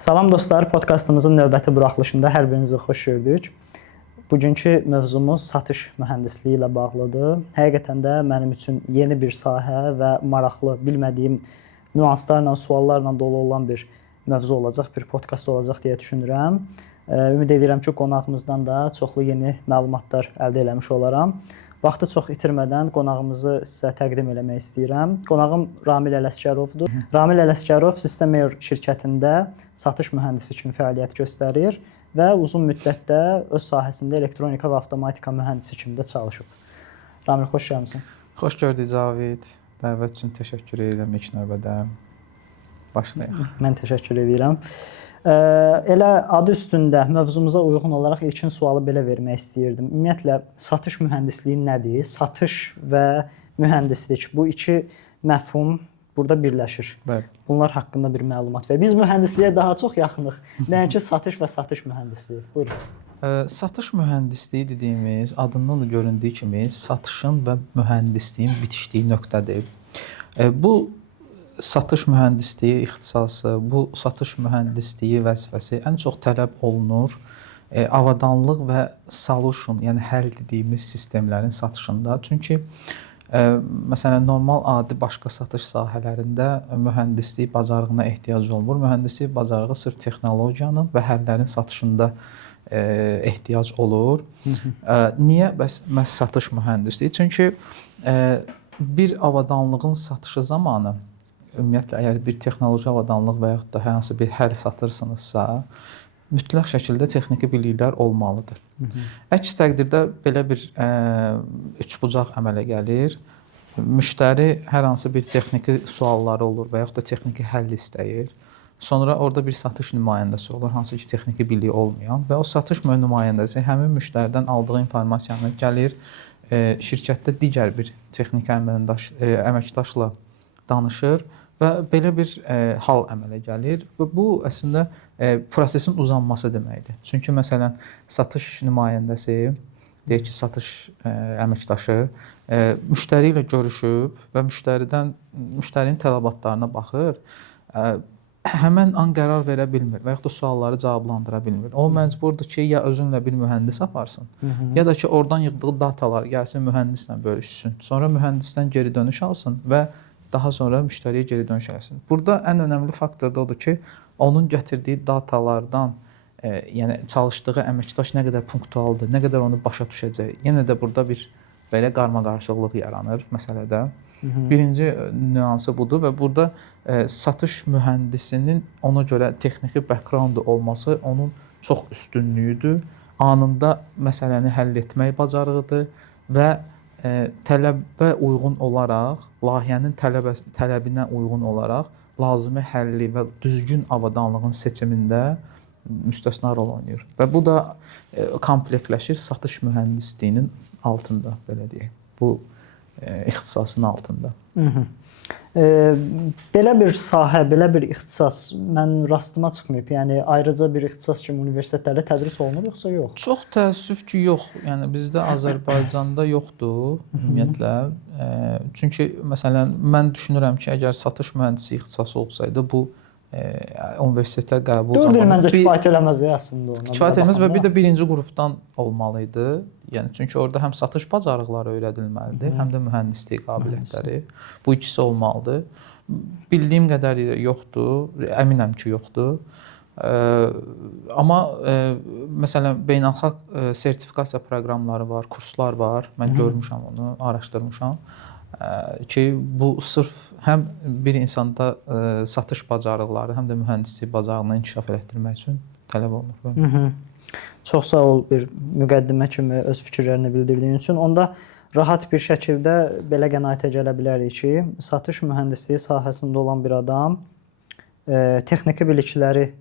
Salam dostlar, podkastımızın növbəti buraxılışında hər birinizi xoş gördük. Bugünkü mövzumuz satış mühəndisliyi ilə bağlıdır. Həqiqətən də mənim üçün yeni bir sahə və maraqlı, bilmədiyim nüanslarla, suallarla dolu olan bir mövzu olacaq, bir podkast olacaq deyə düşünürəm. Ümid edirəm ki, qonağımızdan da çoxlu yeni məlumatlar əldə etmiş olaram. Vaxtı çox itirmədən qonağımızı sizə təqdim eləmək istəyirəm. Qonağım Ramil Ələsgərovdur. Ramil Ələsgərov System-Air şirkətində satış mühəndisi kimi fəaliyyət göstərir və uzun müddətdə öz sahəsində elektronika və avtomatika mühəndisi kimi də çalışıb. Ramil, xoş gəlmisən. Xoş gördük Cavid. Dəvət üçün təşəkkür edirəm ilk növbədə. Başlayaq. Mən təşəkkür edirəm. Elə adı üstündə mövzumuza uyğun olaraq ilkin sualı belə vermək istəyirdim. Ümumiyyətlə satış mühəndisliyi nədir? Satış və mühəndislik bu iki məfhum burada birləşir. Bəli. Bunlar haqqında bir məlumat ver. Biz mühəndisliyə daha çox yaxınıq. Nəinki satış və satış mühəndisliyi. Buyurun. Satış mühəndisliyi dediyimiz adından da göründüyü kimi satışın və mühəndisliyin bitişdiyi nöqtədir. Bu satış mühəndisliyi ixtisası, bu satış mühəndisliyi vəzifəsi ən çox tələb olunur avadanlıq və solution, yəni həll dediyimiz sistemlərin satışında. Çünki məsələn normal adi başqa satış sahələrində mühəndislik bacarığına ehtiyac olmur. Mühəndislik bacarığı sırf texnologiyanın və həllərin satışında ehtiyac olur. Niyə bəs satış mühəndisliyi? Çünki bir avadanlığın satışı zamanı ümumiyyətlə əgər bir texnoloji avadanlıq və yaxud da hər hansı bir həll satırsınızsa, mütləq şəkildə texniki biliklər olmalıdır. Əks təqdirdə belə bir üçbucaq əmələ gəlir. Müştəri hər hansı bir texniki sualları olur və yaxud da texniki həll istəyir. Sonra orada bir satış nümayəndəsi olur, hansı ki texniki biliyi olmayan və o satış nümayəndəsi həmin müştəridən aldığı informasiyanı gəlir, şirkətdə digər bir texniki əməkdaşla danışır və belə bir hal əmələ gəlir və bu əslində prosesin uzanması deməkdir. Çünki məsələn satış nümayəndəsi, deyək ki, satış əməkdaşı müştəri ilə görüşüb və müştərinin tələbatlarına baxır, həmin an qərar verə bilmir və yaxud da sualları cavablandıra bilmir. O məcburdur ki, ya özünlə bir mühəndis aparsın, ya da ki, oradan yığdığı datalar gəlsin mühəndislə bölüşsün. Sonra mühəndisdən geri dönüş alsın və daha sonra müştəriyə geri dönüş eləsin. Burada ən önəmli faktor da odur ki, onun gətirdiyi datalardan, yəni çalışdığı əməkdaş nə qədər punktualdır, nə qədər onu başa düşəcək. Yenə də burada bir belə qarmaqarışıqlıq yaranır məsələdə. Birinci nüansı budur və burada satış mühəndisinin ona görə texniki backgroundu olması onun çox üstünlüyüdür. Anında məsələni həll etmək bacarığıdır və tələbə uyğun olaraq, layihənin tələbinə uyğun olaraq lazımi həlli və düzgün avadanlığın seçimində müstəsna rol oynayır. Və bu da komplektləşir satış mühəndisliyinin altında, belə deyək. Bu ixtisasın altında. Belə bir sahə, belə bir ixtisas mən rastıma çıxmayıb. Yəni ayrıca bir ixtisas kimi universitetlərdə tədris olunur yoxsa yox? Çox təəssüf ki, yox. Yəni bizdə Azərbaycanda yoxdur ümumiyyətlə. Çünki məsələn mən düşünürəm ki, əgər satış mühəndisi ixtisası olsaydı bu universitetə qəbul zamanı 4 il məncə kifayət eləməzdi əslində ona. Kifayət eləməz və bir də birinci qrupdan olmalı idi. Yəni çünki orada həm satış bacarıqları öyrədilməlidir, həm də mühəndislik qabiliyyətləri. Bu ikisi olmalıdır. Bildiyim qədərilə yoxdur, əminəm ki, yoxdur. Amma məsələn beynəlxalq sertifikasiya proqramları var, kurslar var. Mən görmüşəm onu, araşdırmışam. Ki bu sırf həm bir insanda satış bacarıqları, həm də mühəndislik bacarığını inkişaf etdirmək üçün tələb olunur. Çox sağ ol bir müqəddimə kimi öz fikirlərini bildirdiyin üçün. Onda rahat bir şəkildə belə qənaətə gələ bilərik ki, satış mühəndisliyi sahəsində olan bir adam texniki bilikləri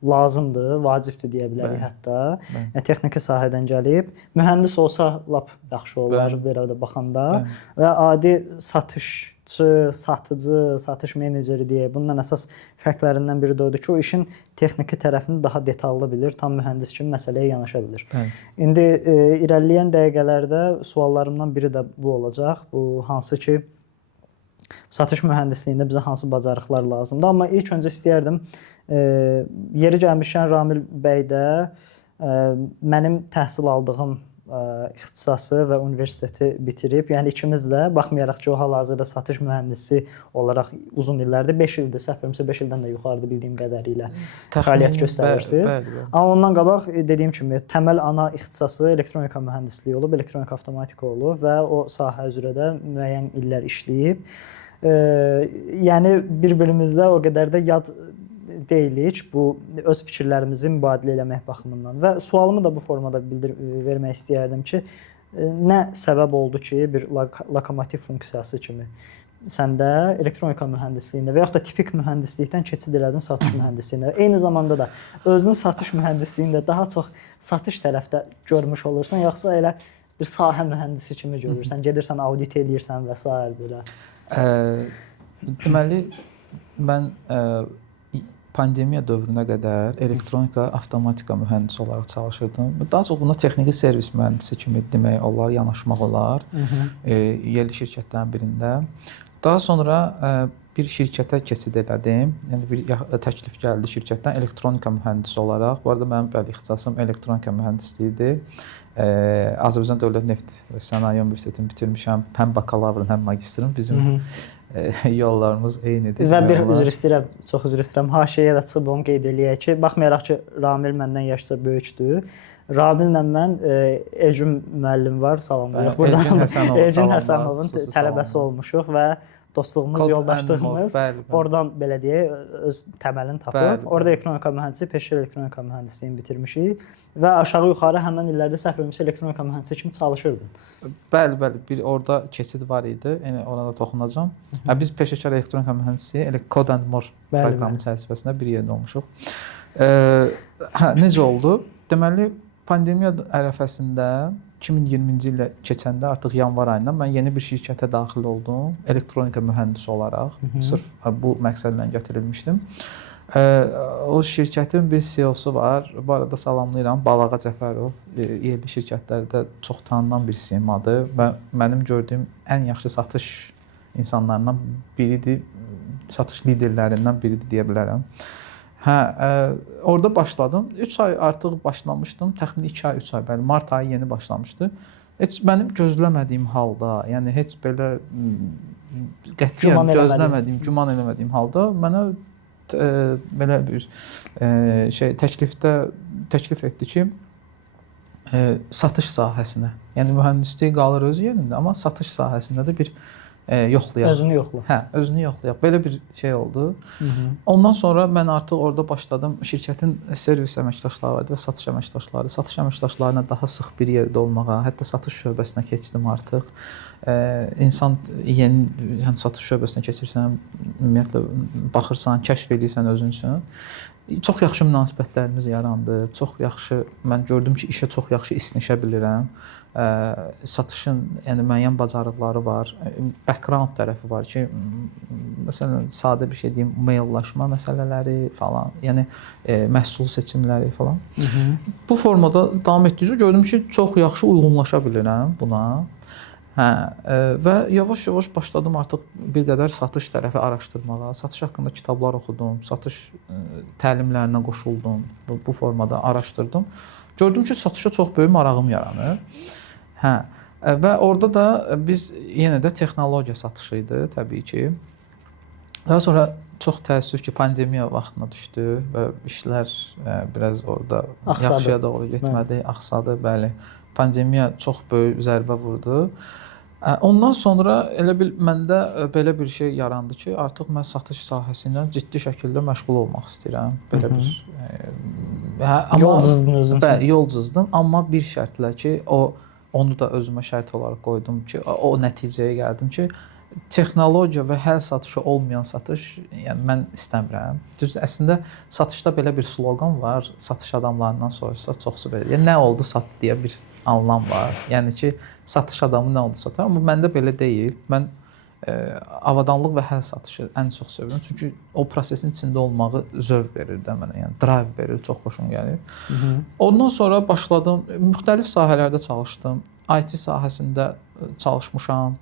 lazımdır, vacibdir deyə bilərik hətta. Texniki sahədən gəlib, mühəndis olsa lap yaxşı olar belə də baxanda və adi satışçı, satıcı, satış meneceri deyə bundan əsas fərqlərindən biri də odur ki, o işin texniki tərəfini daha detallı bilir, tam mühəndis kimi məsələyə yanaşa bilir. İndi irəliləyən dəqiqələrdə suallarımdan biri də bu olacaq. Bu hansı ki Satış mühəndisliyində bizə hansı bacarıqlar lazımdır? Amma ilk öncə istəyərdim yeri gəlmişkən Ramil bəy də mənim təhsil aldığım ixtisası və universiteti bitirib. Yəni ikimiz də baxmayaraq ki, o hal-hazırda satış mühəndisi olaraq uzun illərdir, 5 ildir, səhv etmirəmsə 5 ildən də yuxarıdır bildiyim qədərilə fəaliyyət göstərirsiniz. Amma ondan qabaq dediyim kimi təməl ana ixtisası elektronika mühəndisliyi olub, elektronika avtomatika olub və o sahə üzrə də müəyyən illər işləyib. Yəni bir-birimizdə o qədər də yad deyilik bu öz fikirlərimizi mübadilə eləmək baxımından və sualımı da bu formada vermək istəyərdim ki, nə səbəb oldu ki, bir lokomotiv funksiyası kimi səndə elektronika mühəndisliyində və yaxud da tipik mühəndislikdən keçid elədin satış mühəndisliyinə. Eyni zamanda da özünün satış mühəndisliğində daha çox satış tərəfdə görmüş olursan, yoxsa elə bir sahə mühəndisi kimi görürsən, gedirsən audit eləyirsən və s. belə. Deməli, mən pandemiya dövrünə qədər elektronika avtomatika mühəndisi olaraq çalışırdım. Daha çox buna texniki servis mühəndisi kimi demək olar, yanaşmaq olar. Yerli şirkətlərin birində. Daha sonra bir şirkətə keçid elədim. Yəni bir təklif gəldi şirkətdən elektronika mühəndisi olaraq. Bu arada mənim bəli ixtisasım elektronika mühəndisliyidir. Azərbaycan Dövlət Neft və Sənaye Universitetini bitirmişəm. Həm bakalavrın, həm magistrin. Bizim yollarımız eynidir. Və bir üzr istəyirəm, çox üzr istəyirəm. Haşiyə də çıxıb onu qeyd eləyək ki, baxmayaraq ki, Ramil məndən yaşca böyükdür. Ramillə mən Elcün müəllim var, salamlayırıq. Buradan Elcün Həsənovun tələbəsi olmuşuq və dostluğumuz, yoldaşlığımız oradan belə deyək, öz təməlini tapıb. Orada elektronika mühəndisi, peşə elektronika mühəndisliyini bitirmişik və aşağı-yuxarı həmin illərdə səhv etmirəmsə elektronika mühəndisi kimi çalışırdın. Bəli, bir orada keçid var idi. Yəni ona da toxunacağam. Biz peşəkar elektronika mühəndisi Code and More proqramı çərçivəsində bir yerdə olmuşuq. Necə oldu? Deməli, pandemiya ərəfəsində 2020-ci ildə keçəndə artıq yanvar ayında mən yeni bir şirkətə daxil oldum. Elektronika mühəndisi olaraq. Sırf bu məqsədlə gətirilmişdim. O şirkətin bir CEO-su var. Bu arada salamlayıram. Balağa Cəfərov. Yerli şirkətlərdə çox tanınan bir simadır və mənim gördüyüm ən yaxşı satış insanlarından biridir. Satış liderlərindən biridir deyə bilərəm. Orada başladım. 3 ay artıq başlamışdım. Təxminən 2 ay, 3 ay. Bəli, mart ayı yeni başlamışdı. Heç mənim gözləmədiyim halda, yəni heç belə qətiyyən gözləmədiyim, güman eləmədiyim halda mənə belə bir təklif etdi ki, satış sahəsinə. Yəni mühəndislik qalır öz yerində, amma satış sahəsində də bir yoxlayaq. Özünü yoxla. Özünü yoxlayaq. Belə bir şey oldu. Ondan sonra mən artıq orada başladım. Şirkətin servis əməkdaşları var idi və satış əməkdaşları. Satış əməkdaşlarına daha sıx bir yerdə olmağa, hətta satış şöbəsinə keçdim artıq. İnsan yəni satış şöbəsinə keçirsən, ümumiyyətlə baxırsan, kəşf edirsən özün üçün. Çox yaxşı münasibətlərimiz yarandı. Çox yaxşı, mən gördüm ki, işə çox yaxşı isnişə bilirəm. Satışın yəni müəyyən bacarıqları var. Background tərəfi var ki, məsələn, sadə bir şey deyim, maillaşma məsələləri falan, yəni məhsul seçimləri falan. Bu formada davam etdikcə gördüm ki, çox yaxşı uyğunlaşa bilirəm buna. Və yavaş-yavaş başladım artıq bir qədər satış tərəfi araşdırmağa. Satış haqqında kitablar oxudum, satış təlimlərinə qoşuldum. Bu formada araşdırdım. Gördüm ki, satışa çox böyük marağım yaranır. Və orada da biz yenə də texnologiya satışı idi təbii ki. Daha sonra çox təəssüf ki, pandemiya vaxtına düşdü və işlər biraz orada yaxşıya doğru getmədi, axsadı, bəli. Pandemiya çox böyük zərbə vurdu. Ondan sonra elə bil məndə belə bir şey yarandı ki, artıq mən satış sahəsindən ciddi şəkildə məşğul olmaq istəyirəm. Belə bir yol cızdın özün üçün. Bəli, yol cızdım, amma bir şərtlə ki, onu da özümə şərt olaraq qoydum ki, o nəticəyə gəldim ki, texnologiya və həll satışı olmayan satış, yəni mən istəmirəm. Düzdür, əslində satışda belə bir sloqan var, satış adamlarından soruşsa çoxsu belə. Yəni nə oldu sat deyə bir anlam var. Yəni ki, satış adamı nə oldu satar, amma məndə belə deyil. Mən avadanlıq və həll satışı ən çox sevirəm. Çünki o prosesin içində olmağı zövq verir də mənə, yəni drive verir, çox xoşum gəlir. Ondan sonra başladım, müxtəlif sahələrdə çalışdım. IT sahəsində çalışmışam.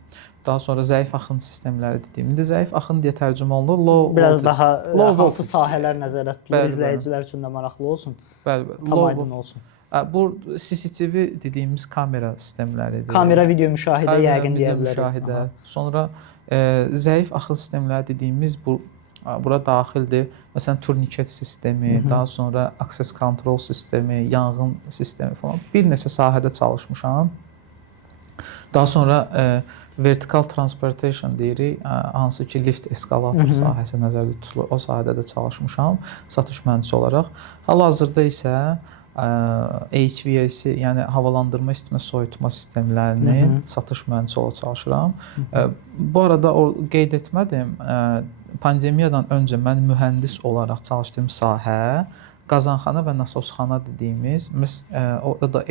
Daha sonra zəif axın sistemləri dediyim. İndi zəif axın deyə tərcümə olunur. Low Biraz voltage, daha low hansı voltage. sahələr nəzərdə tutulur, Bəli, bəli. izləyicilər üçün də maraqlı olsun, Bəli, tam aydın olsun. Bu CCTV dediyimiz kamera sistemləridir. Kamera video müşahidə Kamera yəqin video deyə bilərik. müşahidə. Sonra zəif axın sistemləri dediyimiz bura daxildir. Məsələn, turniket sistemi, daha sonra access control sistemi, yanğın sistemi falan. Bir neçə sahədə çalışmışam. Daha sonra vertical transportation deyirik, hansı ki lift eskalator sahəsi nəzərdə tutulur. O sahədə də çalışmışam satış mühəndisi olaraq. Hal-hazırda isə HVAC, yəni havalandırma, isitmə, soyutma sistemlərinin satış mühəndisi olaraq çalışıram. Bu arada qeyd etmədim, pandemiyadan öncə mən mühəndis olaraq çalışdığım sahə qazanxana və nasosxana dediyimiz, orada da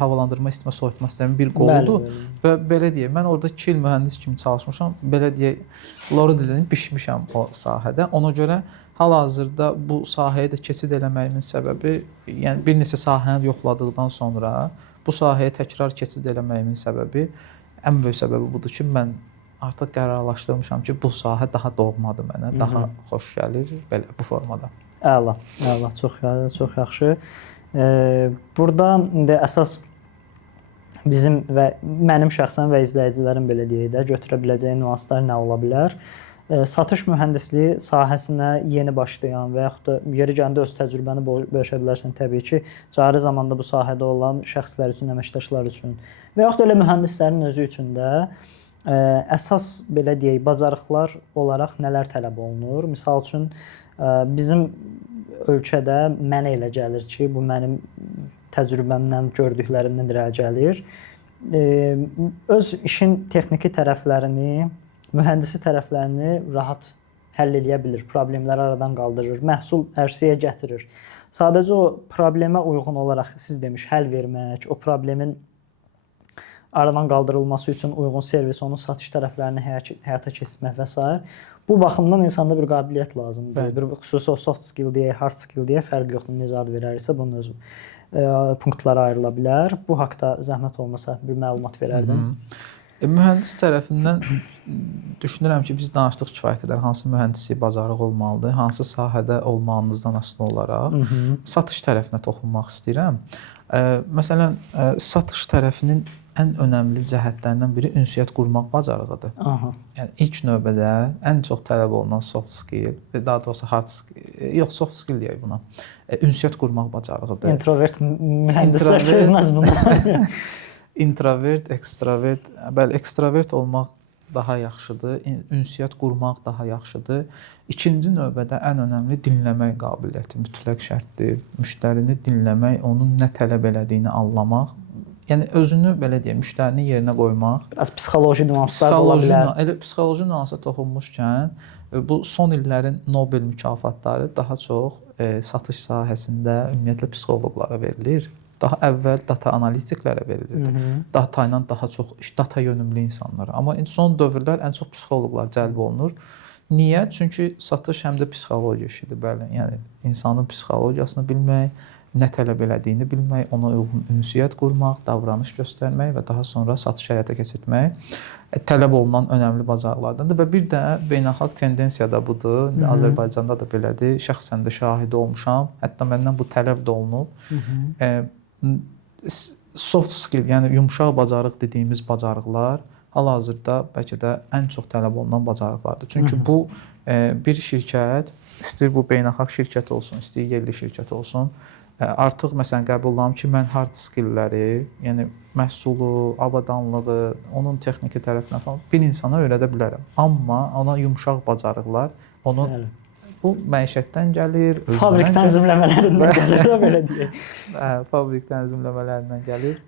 havalandırma, isitmə, soyutma sistemi bir qoldur və belə deyək, mən orada 2 il mühəndis kimi çalışmışam, belə deyək, loru dilini bişmişəm o sahədə. Ona görə hal-hazırda bu sahəyə də keçid eləməyimin səbəbi, yəni bir neçə sahəni yoxladıqdan sonra bu sahəyə təkrar keçid eləməyimin səbəbi, ən böyük səbəbi budur ki, mən artıq qərarlaşdırmışam ki, bu sahə daha doğmadır mənə, daha xoş gəlir belə bu formada. Əla, çox yaxşı. Burada indi əsas bizim və mənim şəxsən və izləyicilərin belə deyək də götürə biləcəyi nüanslar nə ola bilər? Satış mühəndisliyi sahəsinə yeni başlayan və yaxud da yeri gələndə öz təcrübəni bölüşə bilərsən təbii ki, cari zamanda bu sahədə olan şəxslər üçün, əməkdaşlar üçün və yaxud da elə mühəndislərin özü üçün də əsas belə deyək, bacarıqlar olaraq nələr tələb olunur? Misal üçün bizim ölkədə mənə elə gəlir ki, bu mənim təcrübəmdən, gördüklərimdən irəli gəlir. Öz işin texniki tərəflərini, mühəndisi tərəflərini rahat həll edə bilir, problemləri aradan qaldırır, məhsul ərsəyə gətirir. Sadəcə o problemə uyğun olaraq siz demiş həll vermək, o problemin aradan qaldırılması üçün uyğun servis, onun satış tərəflərini həyata keçirmək və s. Bu baxımdan insanda bir qabiliyyət lazımdır. Bir xüsusi o soft skill deyə, hard skill deyə fərq yoxdur. Necə ad verəriksə bunun öz punktlara ayrıla bilər. Bu haqqda zəhmət olmasa bir məlumat verərdin. Mühəndis tərəfindən düşünürəm ki, biz danışdıq kifayət qədər hansı mühəndislik bacarığı olmalıdır, hansı sahədə olmağınızdan asılı olaraq satış tərəfinə toxunmaq istəyirəm. Məsələn, satış tərəfinin ən önəmli cəhətlərindən biri ünsiyyət qurmaq bacarığıdır. Yəni ilk növbədə ən çox tələb olunan soft skill, daha doğrusu hard skill, yox soft skill deyək buna. Ünsiyyət qurmaq bacarığıdır. Introvert mühəndislər sevməz bunu. Introvert, ekstravert, bəli, ekstravert olmaq daha yaxşıdır, ünsiyyət qurmaq daha yaxşıdır. İkinci növbədə ən önəmli dinləmək qabiliyyəti mütləq şərtdir. Müştərini dinləmək, onun nə tələb elədiyini anlamaq. Yəni özünü belə deyək, müştərinin yerinə qoymaq. Biraz psixoloji nüanslar ola bilər. Elə psixoloji nüansa toxunmuşkən, bu son illərin Nobel mükafatları daha çox satış sahəsində ümumiyyətlə psixoloqlara verilir. Daha əvvəl data analitiklərə verilirdi. Data ilə daha çox data yönümlü insanlara. Amma son dövrlər ən çox psixoloqlar cəlb olunur. Niyə? Çünki satış həm də psixologiya işidir, bəli. Yəni insanın psixologiyasını bilmək, nə tələb elədiyini bilmək, ona uyğun ünsiyyət qurmaq, davranış göstərmək və daha sonra satış həyata keçirmək tələb olunan önəmli bacarıqlardandır və bir də beynəlxalq tendensiya da budur. İndi Azərbaycanda da belədir. Şəxsən də şahidi olmuşam. Hətta məndən bu tələb də olunub. Soft skill, yəni yumşaq bacarıq dediyimiz bacarıqlar hal-hazırda bəlkə də ən çox tələb olunan bacarıqlardır. Çünki bu bir şirkət, istəyir bu beynəlxalq şirkət olsun, istəyir yerli şirkət olsun, artıq məsələn qəbullanım ki, mən hard skillləri, yəni məhsulu, avadanlığı, onun texniki tərəfinə falan bir insana öyrədə bilərəm. Amma ona yumşaq bacarıqlar, onu bu məişətdən gəlir, fabrik tənzimləmələrindən gəlir də belə deyək. Fabrik tənzimləmələrindən gəlir.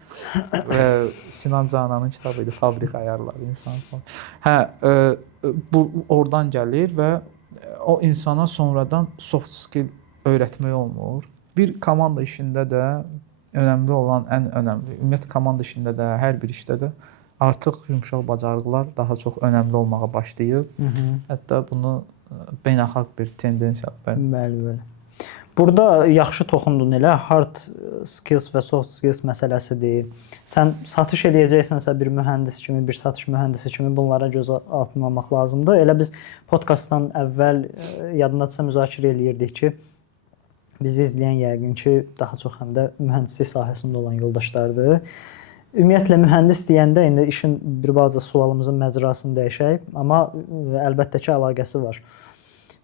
Və Sinan Cananın kitabı idi, Fabrik ayarları insan falan. Bu oradan gəlir və o insana sonradan soft skill öyrətmək olmur. Bir komanda işində də önəmli olan, ən önəmli, ümumiyyətlə komanda işində də, hər bir işdə də artıq yumşaq bacarıqlar daha çox önəmli olmağa başlayıb. Hətta bunu beynəlxalq bir tendensiyadır. Bəli. Burada yaxşı toxundun elə hard skills və soft skills məsələsidir. Sən satış eləyəcəksənsə bir mühəndis kimi, bir satış mühəndisi kimi bunlara göz altına almaq lazımdır. Elə biz podkastdan əvvəl yadındadsa müzakirə eləyirdik ki, bizi izləyən yəqin ki, daha çox həm də mühəndislik sahəsində olan yoldaşlardır. Ümumiyyətlə mühəndis deyəndə indi işin bir balaca sualımızın məcrasını dəyişək, amma əlbəttə ki, əlaqəsi var.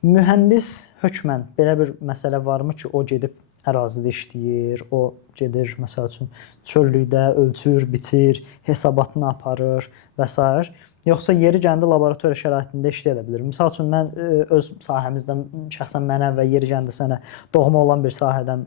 Mühəndis hökmən belə bir məsələ varmı ki, o gedib ərazidə işləyir, o gedir məsəl üçün çöllükdə ölçür, biçir, hesabatını aparır və s. Yoxsa yeri gəndə laboratoriya şəraitində işləyə bilər. Məsəl üçün mən öz sahəmizdən şəxsən mənə və yeri gəndə sənə doğma olan bir sahədən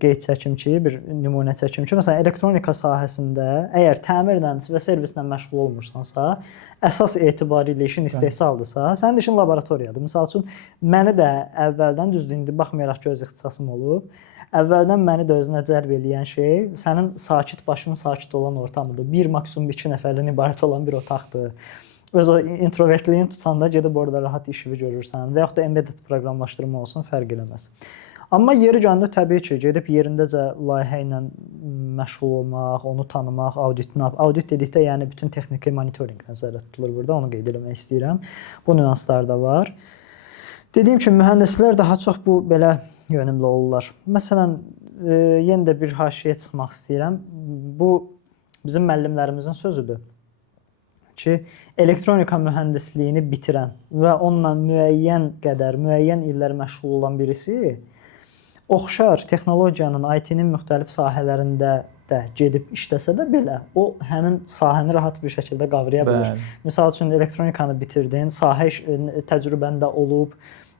qeyd çəkim ki, bir nümunə çəkim ki, məsələn elektronika sahəsində əgər təmirlə və servislə məşğul olmursansa, əsas etibarilə işin istehsaldırsa, sənin işin laboratoriyadır. Məsəl üçün məni də əvvəldən düzdür, indi baxmayaraq ki, öz ixtisasım olub, əvvəldən məni də özünə cəlb eləyən şey sənin sakit başının sakit olan ortamıdır. Bir maksimum 2 nəfərdən ibarət olan bir otaqdır. Öz o introvertliyini tutanda gedib orada rahat işini görürsən və yaxud da embedded proqramlaşdırma olsun, fərq eləməz. Amma yeri gəndə təbii ki, gedib yerindəcə layihə ilə məşğul olmaq, onu tanımaq, audit dedikdə yəni bütün texniki monitorinq nəzərdə tutulur burada, onu qeyd etmək istəyirəm. Bu nüanslar da var. Dediyim kimi mühəndislər daha çox bu belə yönümlü olurlar. Məsələn, yenə də bir haşiyə çıxmaq istəyirəm. Bu bizim müəllimlərimizin sözüdür ki, elektronika mühəndisliyini bitirən və onunla müəyyən illər məşğul olan birisi oxşar texnologiyanın, IT-nin müxtəlif sahələrində də gedib işləsə də belə, o həmin sahəni rahat bir şəkildə qavraya bilər. Misal üçün elektronikanı bitirdin, sahə təcrübən də olub,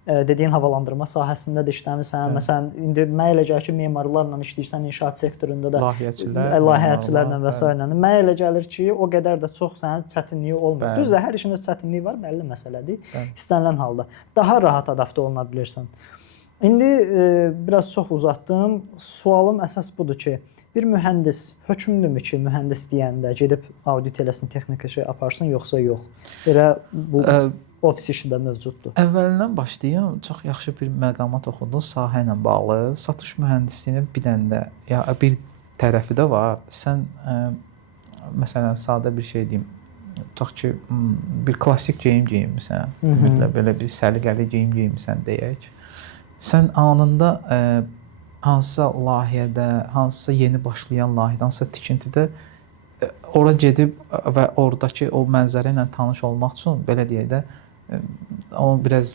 dediyin havalandırma sahəsində də işləmirsən. Məsələn, indi mənə elə gəlir ki, memarlarla işləyirsən, inşaat sektorunda da layihəçilərlə və s. Mənə elə gəlir ki, o qədər də çox sənin çətinliyi olmur. Düzdür, hər işin öz çətinliyi var, bəlli məsələdir. İstənilən halda daha rahat adaptə oluna bilirsən. İndi biraz çox uzatdım. Sualım əsas budur ki, bir mühəndis hökmlümü ki, mühəndis deyəndə gedib audit eləsin, texniki şey aparsın, yoxsa yox? Elə bu ofis işi də mövcuddur. Əvvəlindən başlayım. Çox yaxşı bir məqama toxundun sahə ilə bağlı. Satış mühəndisliğinin bir dənə ya bir tərəfi də var. Sən məsələn sadə bir şey deyim. Tutaq ki, bir klassik geyinmirsən. Mütləq belə bir səliqəli geyinmirsən deyək. Sən anında hansısa layihədə, hansısa yeni başlayan layihədə, hansısa tikintidə ora gedib və oradakı o mənzərə ilə tanış olmaq üçün belə deyək də onu biraz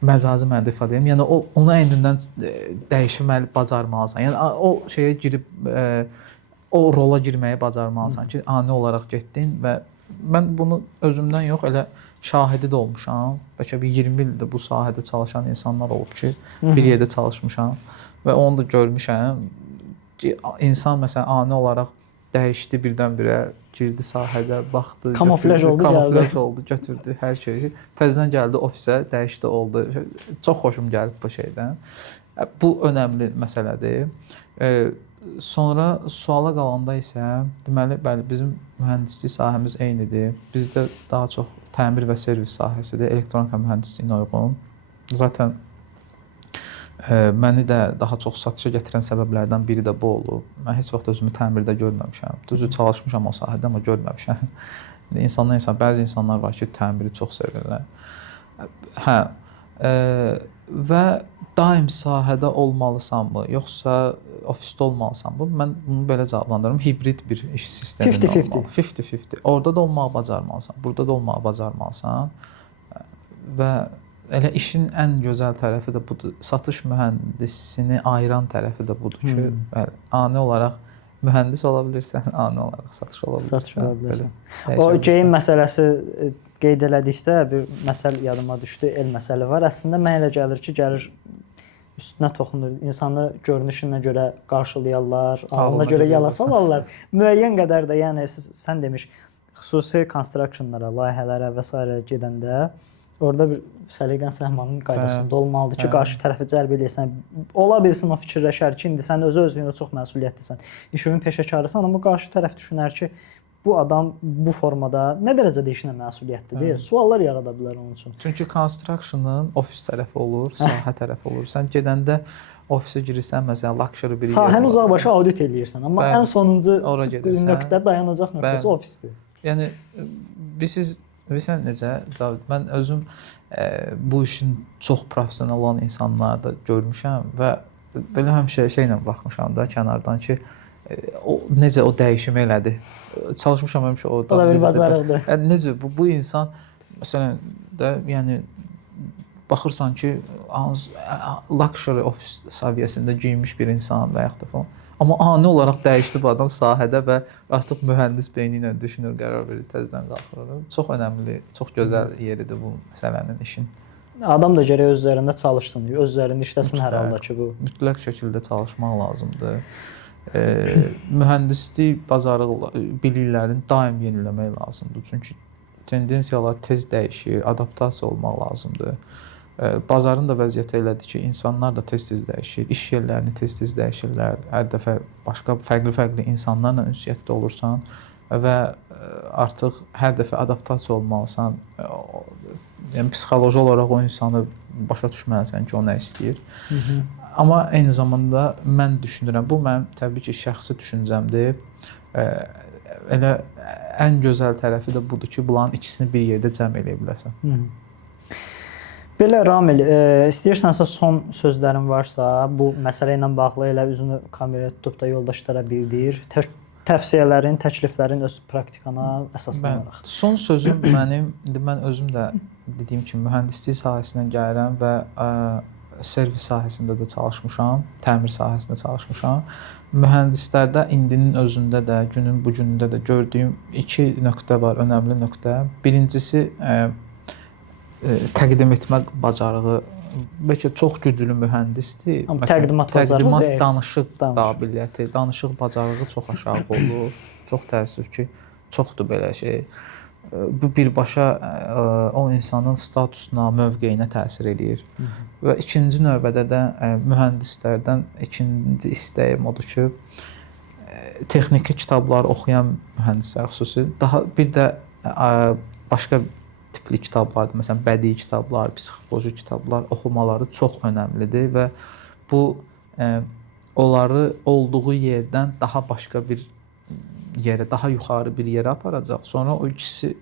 məcazi mənada ifadə edim. Yəni onu əynindən dəyişməli bacarmalısan. Yəni o şeyə girib o rola girməyi bacarmalısan ki, ani olaraq getdin və mən bunu özümdən yox, elə şahidi də olmuşam. Bəlkə bir 20 ildir bu sahədə çalışan insanlar olub ki, bir yerdə çalışmışam və onu da görmüşəm ki, insan məsələn ani olaraq dəyişdi birdən-birə, girdi sahədə, baxdı, kamuflaj oldu, götürdü hər şeyi. Təzədən gəldi ofisə, dəyişdi, oldu. Çox xoşum gəlib bu şeydən. Bu önəmli məsələdir. Sonra suala qalanda isə deməli, bəli, bizim mühəndislik sahəmiz eynidir. Bizdə daha çox təmir və servis sahəsidir, elektronika mühəndisliyinə uyğun. Zaten məni də daha çox satışa gətirən səbəblərdən biri də bu olub. Mən heç vaxt özümü təmirdə görməmişəm. Düzdür, çalışmışam o sahədə, amma görməmişəm. Bəzi insanlar var ki, təmiri çox sevirlər. Və daim sahədə olmalısanmı, yoxsa ofisdə olmalısanmı? Mən bunu belə cavablandırıram. Hibrid bir iş sistemi olmalı. 50-50. Orada da olmağı bacarmalısan, burada da olmağı bacarmalısan. Və elə işin ən gözəl tərəfi də budur. Satış mühəndisini ayıran tərəfi də budur ki, ani olaraq mühəndis ola bilirsən, ani olaraq satış ola bilirsən. O geyim məsələsi qeyd elədikdə bir məsələ yadıma düşdü, el məsələ var. Əslində mənə elə gəlir ki, gəlir üstünə toxunur. İnsanı görünüşünə görə qarşılayarlar, ağlına görə yala salarlar. Müəyyən qədər də, yəni sən demiş, xüsusi constructionlara, layihələrə və s. gedəndə orada bir səliqən səhmanın qaydasında olmalıdır ki, qarşı tərəfi cəlb eləyəsən. Ola bilsin o fikirləşər ki, indi sən özünə çox məsuliyyətlisən, işinin peşəkarısan, amma qarşı tərəf düşünər ki, bu adam bu formada nə dərəcədə işinə məsuliyyətlidir? Suallar yarada bilər onun üçün. Çünki construction'ın ofis tərəfi olur, sahə tərəfi olur. Sən gedəndə ofisə girirsən, məsələn, luxury bir yer. Sahəni uzaqbaşı audit eləyirsən, amma ən sonuncu ora gedirsən. nöqtə, dayanacaq nöqtəsi ofisdir. Yəni bilirsən necə? Cavid, mən özüm bu işin çox professional olan insanları da görmüşəm və belə həmişə şeylə baxmışam da kənardan ki, necə o dəyişim elədi. Çalışmışam həmişə o da. O da bir bacarıqdır. Yəni necə bu insan məsələn də yəni baxırsan ki, luxury ofis səviyyəsində geyinmiş bir insan və yaxud da falan. Amma ani olaraq dəyişdi bu adam sahədə və artıq mühəndis beyni ilə düşünür, qərar verir, təzədən qalxır. Çox önəmli, çox gözəl yeridir bu məsələnin işin. Adam da gərək öz üzərində çalışsın, öz üzərində işləsin hər halda ki bu. Mütləq şəkildə çalışmaq lazımdır. Mühəndislik bacarığı biliklərini daim yeniləmək lazımdır. Çünki tendensiyalar tez dəyişir, adaptasiya olmaq lazımdır. Bazarın da vəziyyəti elədir ki, insanlar da tez-tez dəyişir, iş yerlərini tez-tez dəyişirlər. Hər dəfə başqa fərqli-fərqli insanlarla ünsiyyətdə olursan və artıq hər dəfə adaptasiya olmalısan. Yəni psixoloji olaraq o insanı başa düşməlisən ki, o nə istəyir. Amma eyni zamanda mən düşünürəm, bu mənim təbii ki, şəxsi düşüncəmdir. Elə ən gözəl tərəfi də budur ki, bunların ikisini bir yerdə cəm eləyə biləsən. Belə Ramil, istəyirsənsə son sözlərin varsa, bu məsələ ilə bağlı elə üzünü kameraya tutub da yoldaşlara bildir. Tövsiyələrin, təkliflərin öz praktikana əsaslanaraq. Son sözüm mənim, indi mən özüm də dediyim kimi mühəndislik sahəsindən gəlirəm və servis sahəsində də çalışmışam, təmir sahəsində çalışmışam. Mühəndislərdə indinin özündə də, günün bu günündə də gördüyüm iki nöqtə var, önəmli nöqtə. Birincisi təqdim etmə bacarığı. Bəlkə çox güclü mühəndisdir. Amma təqdimat bacarığı, danışıq qabiliyyəti, danışıq bacarığı çox aşağı olur. Çox təəssüf ki, çoxdur belə şey. Bu birbaşa o insanın statusuna, mövqeyinə təsir eləyir. Və ikinci növbədə də mühəndislərdən ikinci istəyim odur ki, texniki kitabları oxuyan mühəndislər xüsusi daha bir də başqa tipli kitablardır. Məsələn, bədii kitablar, psixoloji kitablar oxumaları çox önəmlidir və bu onları olduğu yerdən daha başqa bir yerə, daha yuxarı bir yerə aparacaq. Sonra o ikisi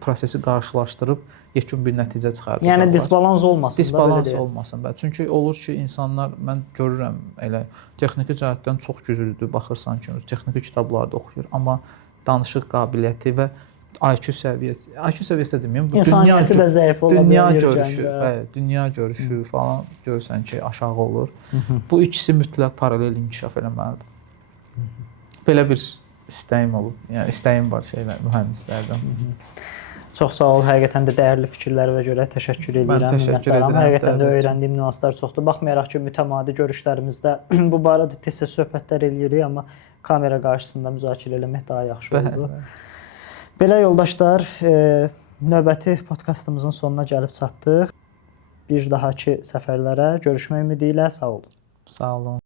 prosesi qarşılaşdırıb yekun bir nəticə çıxardacaqlar. Yəni disbalans olmasın. Disbalans olmasın. Çünki olur ki, insanlar mən görürəm elə texniki cəhətdən çox güclüdür. Baxırsan ki, texniki kitablarda oxuyur, amma danışıq qabiliyyəti və IQ səviyyəsi deməyim, bu insaniyyəti də zəif ola bilər. Dünya görüşü falan görürsən ki, aşağı olur. Bu ikisi mütləq paralel inkişaf eləməlidir. Belə bir istəyim olub. Yəni istəyim var mühəndislərdən. Çox sağ ol. Həqiqətən də dəyərli fikirlərinə görə təşəkkür edirəm. Mən təşəkkür edirəm. Həqiqətən də öyrəndiyim nüanslar çoxdur. Baxmayaraq ki, mütəmadi görüşlərimizdə bu barədə tez-tez söhbətlər eləyirik, amma kamera qarşısında müzakirə eləmək daha yaxşı oldu. Belə yoldaşlar, növbəti podkastımızın sonuna gəlib çatdıq. Bir dahakı səfərlərə görüşmək ümidi ilə sağ olun. Sağ olun.